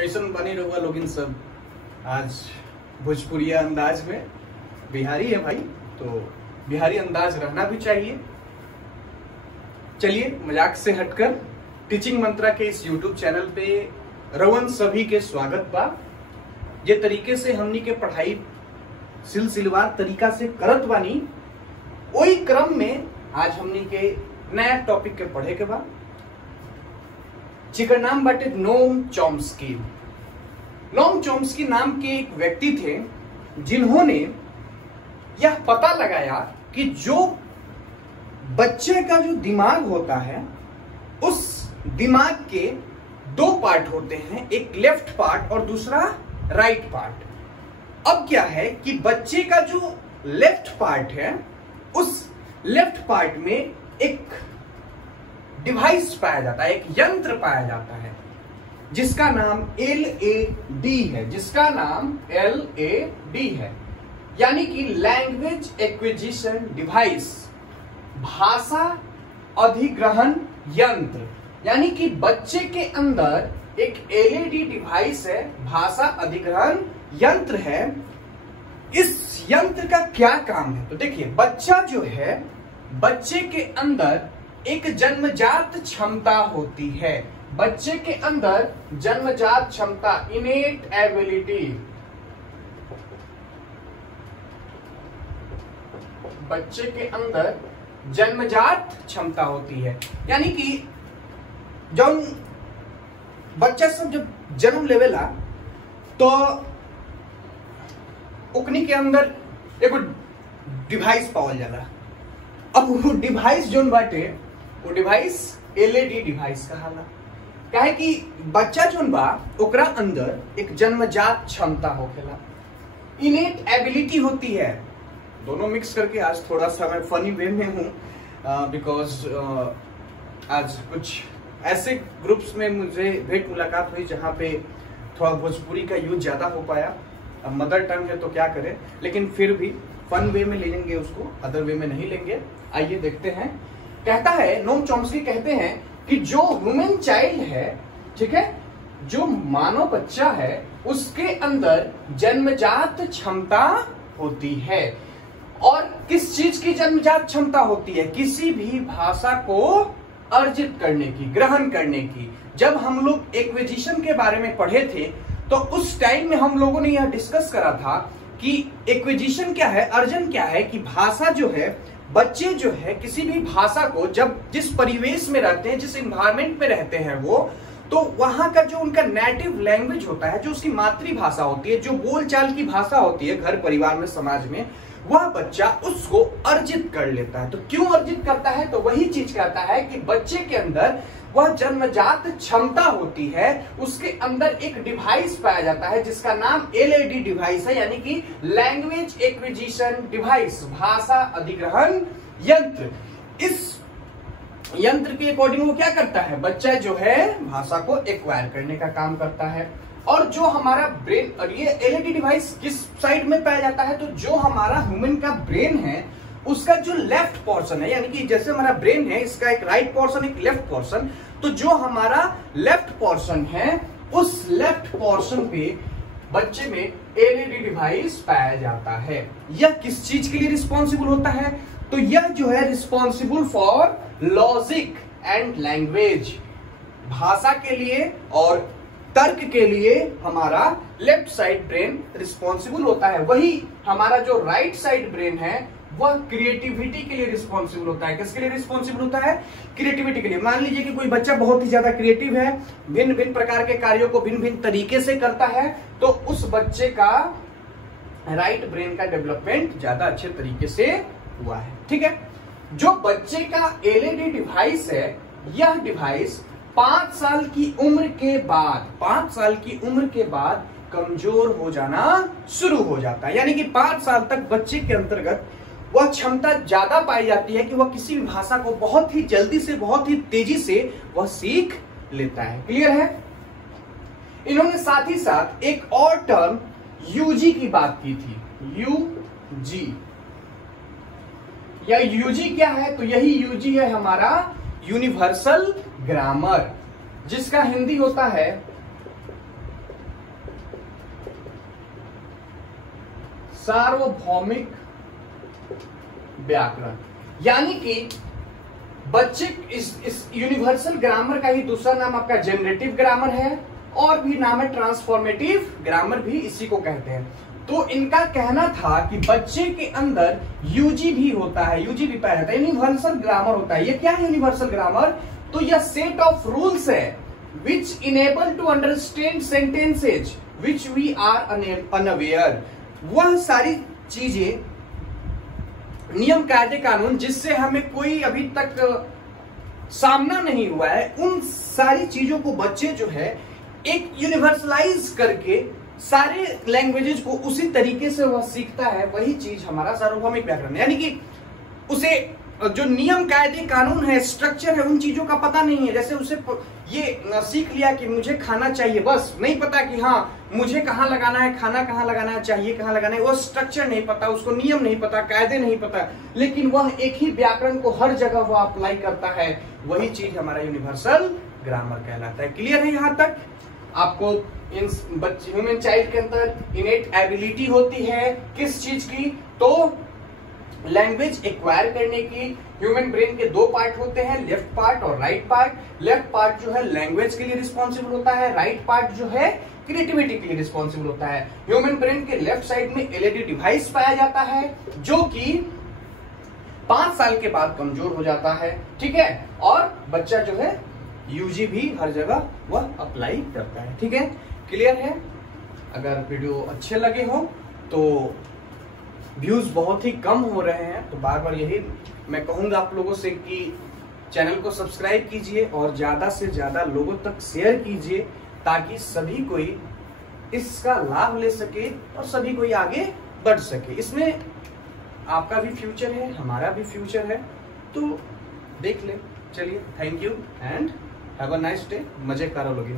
कैसन बनी रहुआ लोगिन सब। आज भोजपुरिया अंदाज में, बिहारी है भाई तो बिहारी अंदाज रहना भी चाहिए। चलिए मजाक से हटकर टीचिंग मंत्रा के इस यूट्यूब चैनल पे रवन सभी के स्वागत बा। ये तरीके से हमनी के पढ़ाई सिलसिलेवार तरीका से करत बानी, वही क्रम में आज हमनी के नया टॉपिक के पढ़े के बाद, जिकर नाम बाटे नोम चॉम्स्की। नोम चॉम्स्की नाम के एक व्यक्ति थे जिन्होंने यह पता लगाया कि जो बच्चे का जो दिमाग होता है उस दिमाग के दो पार्ट होते हैं, एक लेफ्ट पार्ट और दूसरा राइट पार्ट। अब क्या है कि बच्चे का जो लेफ्ट पार्ट है उस लेफ्ट पार्ट में एक डिवाइस पाया जाता है, एक यंत्र पाया जाता है जिसका नाम LAD है, जिसका नाम LAD है, यानी कि लैंग्वेज एक्विजिशन डिवाइस, भाषा अधिग्रहण यंत्र। यानी कि बच्चे के अंदर एक LAD डिवाइस है, भाषा अधिग्रहण यंत्र है। इस यंत्र का क्या काम है? तो देखिए, बच्चा जो है, बच्चे के अंदर एक जन्मजात क्षमता होती है। बच्चे के अंदर जन्मजात क्षमता, इनेट एबिलिटी, बच्चे के अंदर जन्मजात क्षमता होती है। यानी कि जब बच्चा सब जब जन्म लेवेला तो उकनी के अंदर एगो डिवाइस पावल जाला। अब वो डिवाइस जोन बाटे, वो डिवाइस LAD डिवाइस कहाला। क्या है कि बच्चा जोन बा ओकरा अंदर एक जन्मजात क्षमता होखेला, इनेट एबिलिटी होती है। दोनों मिक्स करके आज थोड़ा सा मैं फनी वे में हूँ, बिकॉज आज कुछ ऐसे ग्रुप्स में मुझे भेंट मुलाकात हुई जहाँ पे थोड़ा भोजपुरी का यूज ज्यादा हो पाया। अब मदर टंग है तो क्या करें, लेकिन फिर भी फन वे में ले लेंगे उसको, अदर वे में नहीं लेंगे। आइए देखते हैं। कहता है, नोम चॉम्स्की कहते हैं कि जो ह्यूमन चाइल्ड है, ठीक है, जो मानव बच्चा है, उसके अंदर जन्मजात क्षमता होती है। और किस चीज की जन्मजात क्षमता होती है? किसी भी भाषा को अर्जित करने की, ग्रहण करने की। जब हम लोग एक्विजिशन के बारे में पढ़े थे तो उस टाइम में हम लोगों ने यह डिस्कस करा था कि एक्विजिशन क्या है, अर्जन क्या है। कि भाषा जो है, बच्चे जो है किसी भी भाषा को जब जिस परिवेश में रहते हैं, जिस इन्वायरमेंट में रहते हैं वो, तो वहां का जो उनका नेटिव लैंग्वेज होता है, जो उसकी मातृभाषा होती है, जो बोलचाल की भाषा होती है घर परिवार में, समाज में, वह बच्चा उसको अर्जित कर लेता है। तो क्यों अर्जित करता है? तो वही चीज कहता है कि बच्चे के अंदर वह जन्मजात क्षमता होती है, उसके अंदर एक डिवाइस पाया जाता है जिसका नाम LAD डिवाइस है, यानी कि लैंग्वेज एक्विजिशन डिवाइस, भाषा अधिग्रहण यंत्र। इस यंत्र के अकॉर्डिंग वो क्या करता है? बच्चा जो है भाषा को एक्वायर करने का काम करता है। और जो हमारा ब्रेन, और ये LAD डिवाइस किस साइड में पाया जाता है? तो जो हमारा ह्यूमन का ब्रेन है उसका जो लेफ्ट पोर्शन है, यानी कि जैसे हमारा ब्रेन है, इसका एक राइट पोर्शन, एक लेफ्ट पोर्शन, तो जो हमारा लेफ्ट पोर्शन है उस लेफ्ट पोर्शन पे बच्चे में LAD डिवाइस पाया जाता है। यह किस चीज के लिए रिस्पॉन्सिबल होता है? तो यह जो है responsible for logic and language, भाषा के लिए और तर्क के लिए हमारा लेफ्ट साइड ब्रेन रिस्पॉन्सिबल होता है। वही हमारा जो राइट साइड ब्रेन है वह क्रिएटिविटी के लिए रिस्पॉन्सिबल होता है। किसके लिए रिस्पॉन्सिबल होता है? क्रिएटिविटी के लिए। मान लीजिए कि कोई बच्चा बहुत ही ज्यादा क्रिएटिव है, भिन्न भिन्न प्रकार के कार्यों को भिन्न भिन्न तरीके से करता है, तो उस बच्चे का राइट ब्रेन का डेवलपमेंट ज्यादा अच्छे तरीके से हुआ है। ठीक है। जो बच्चे का LAD डिवाइस है, यह डिवाइस 5 साल की उम्र के बाद, 5 साल की उम्र के बाद कमजोर हो जाना शुरू हो जाता है। यानी कि 5 साल तक बच्चे के अंतर्गत वह क्षमता ज्यादा पाई जाती है कि वह किसी भी भाषा को बहुत ही जल्दी से, बहुत ही तेजी से वह सीख लेता है। क्लियर है? इन्होंने साथ ही साथ एक और टर्म UG की बात की थी, UG। या UG क्या है? तो यही UG है हमारा यूनिवर्सल ग्रामर, जिसका हिंदी होता है सार्वभौमिक व्याकरण, यानी कि बच्चे इस यूनिवर्सल ग्रामर का ही दूसरा नाम आपका जनरेटिव ग्रामर है, और भी नाम है ट्रांसफॉर्मेटिव ग्रामर, भी इसी को कहते हैं। तो इनका कहना था कि बच्चे के अंदर यूजी भी होता है, यूजी भी पाया जाता है, यूनिवर्सल ग्रामर होता है। ये क्या है यूनिवर्सल ग्रामर? तो यह सेट ऑफ रूल्स है which enable to understand sentences which we are unaware. वह सारी चीजें, नियम, कायदे, कानून जिससे हमें कोई अभी तक सामना नहीं हुआ है, उन सारी चीजों को बच्चे जो है एक यूनिवर्सलाइज करके सारे लैंग्वेजेज को उसी तरीके से वह सीखता है। वही चीज हमारा सार्वभौमिक व्याकरण, यानी कि उसे जो नियम, कायदे, कानून है, स्ट्रक्चर है, उन चीजों का पता नहीं है। जैसे उसे ये सीख लिया कि मुझे खाना चाहिए, बस नहीं पता कि हाँ मुझे कहाँ लगाना है, खाना कहाँ लगाना है, चाहिए कहाँ लगाना है, वो स्ट्रक्चर नहीं पता, उसको नियम नहीं पता, कायदे नहीं पता, लेकिन वह एक ही व्याकरण को हर जगह वह अप्लाई करता है। वही चीज हमारा यूनिवर्सल ग्रामर कहलाता है। क्लियर है यहाँ तक? आपको इन ह्यूमन चाइल्ड के अंदर इनेट एबिलिटी होती है किस चीज की? तो लैंग्वेज एक्वायर करने की। ह्यूमन ब्रेन के दो पार्ट होते हैं, लेफ्ट पार्ट और राइट पार्ट। लेफ्ट पार्ट जो है लैंग्वेज के लिए रिस्पॉन्सिबल होता है, राइट पार्ट जो है क्रिएटिविटी के लिए रिस्पॉन्सिबल होता है। ह्यूमन ब्रेन के लेफ्ट साइड में एलईडी डिवाइस पाया जाता है जो कि 5 साल के बाद कमजोर हो जाता है, ठीक है, और बच्चा जो है यूजी भी हर जगह वह अप्लाई करता है। ठीक है, क्लियर है? अगर वीडियो अच्छे लगे हो तो व्यूज बहुत ही कम हो रहे हैं, तो बार बार यही मैं कहूंगा आप लोगों से कि चैनल को सब्सक्राइब कीजिए और ज्यादा से ज्यादा लोगों तक शेयर कीजिए, ताकि सभी कोई इसका लाभ ले सके और सभी कोई आगे बढ़ सके। इसमें आपका भी फ्यूचर है, हमारा भी फ्यूचर है, तो देख ले। चलिए, thank you and have a nice day. मजे करो लोग।